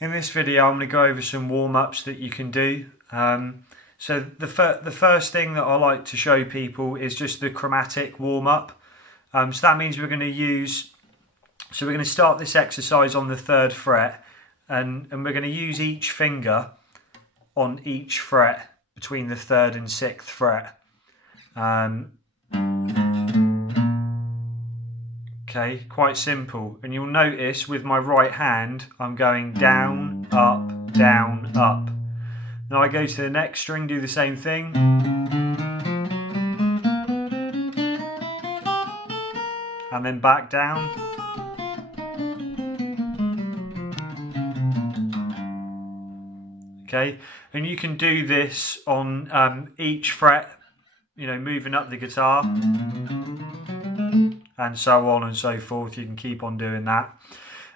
In this video I'm going to go over some warm-ups that you can do. So the first thing that I like to show people is just the chromatic warm-up. So that means we're going to start this exercise on the 3rd fret and we're going to use each finger on each fret between the 3rd and 6th fret. Okay, quite simple. And you'll notice with my right hand, I'm going down, up, down, up. Now I go to the next string, do the same thing. And then back down. Okay, and you can do this on each fret, you know, moving up the guitar. And so on and so forth. You can keep on doing that.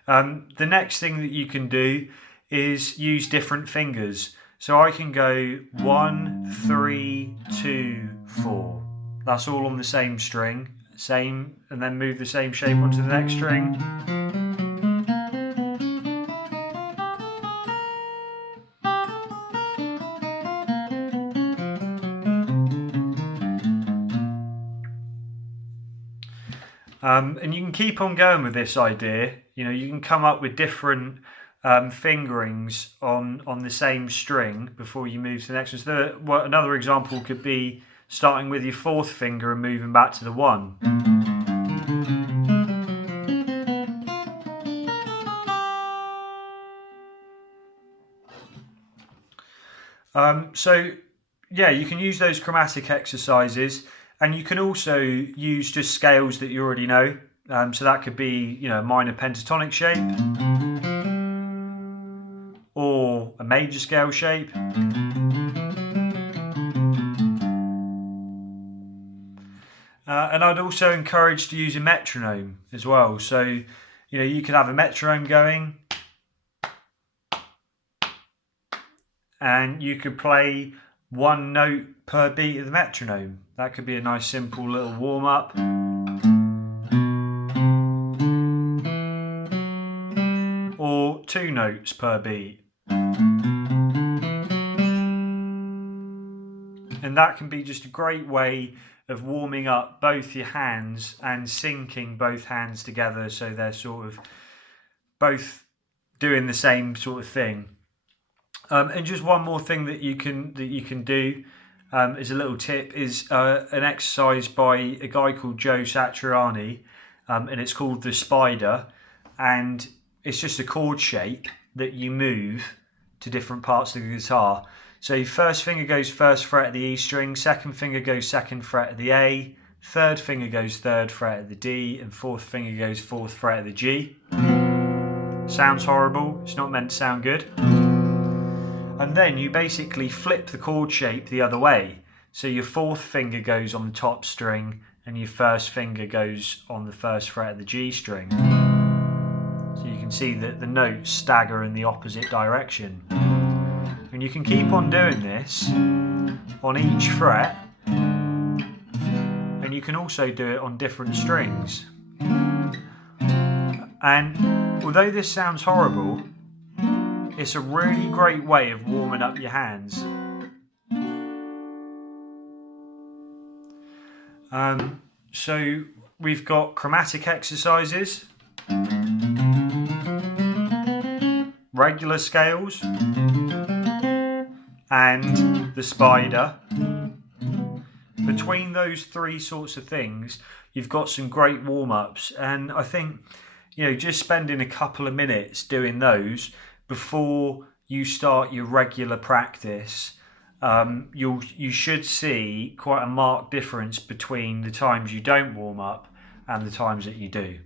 The next thing that you can do is use different fingers. So I can go 1, 3, 2, 4. That's all on the same string. Same, and then move the same shape onto the next string. And you can keep on going with this idea. You know, you can come up with different fingerings on the same string before you move to the next one. So another example could be starting with your 4th finger and moving back to the 1. So yeah, you can use those chromatic exercises. And you can also use just scales that you already know. So that could be, you know, a minor pentatonic shape or a major scale shape. And I'd also encourage to use a metronome as well. So, you know, you could have a metronome going and you could play one note per beat of the metronome. That could be a nice simple little warm-up. Or 2 notes per beat. And that can be just a great way of warming up both your hands and syncing both hands together so they're sort of both doing the same sort of thing. And just one more thing that you can do as a little tip is an exercise by a guy called Joe Satriani, and it's called the Spider, and it's just a chord shape that you move to different parts of the guitar. So your first finger goes 1st fret of the E string, 2nd finger goes 2nd fret of the A, 3rd finger goes 3rd fret of the D, and 4th finger goes 4th fret of the G. Sounds horrible, it's not meant to sound good. And then you basically flip the chord shape the other way. So your 4th finger goes on the top string and your 1st finger goes on the 1st fret of the G string. So you can see that the notes stagger in the opposite direction. And you can keep on doing this on each fret. And you can also do it on different strings. And although this sounds horrible, it's a really great way of warming up your hands. So we've got chromatic exercises, regular scales, and the Spider. Between those 3 sorts of things, you've got some great warm-ups. And I think, you know, just spending a couple of minutes doing those before you start your regular practice, you should see quite a marked difference between the times you don't warm up and the times that you do.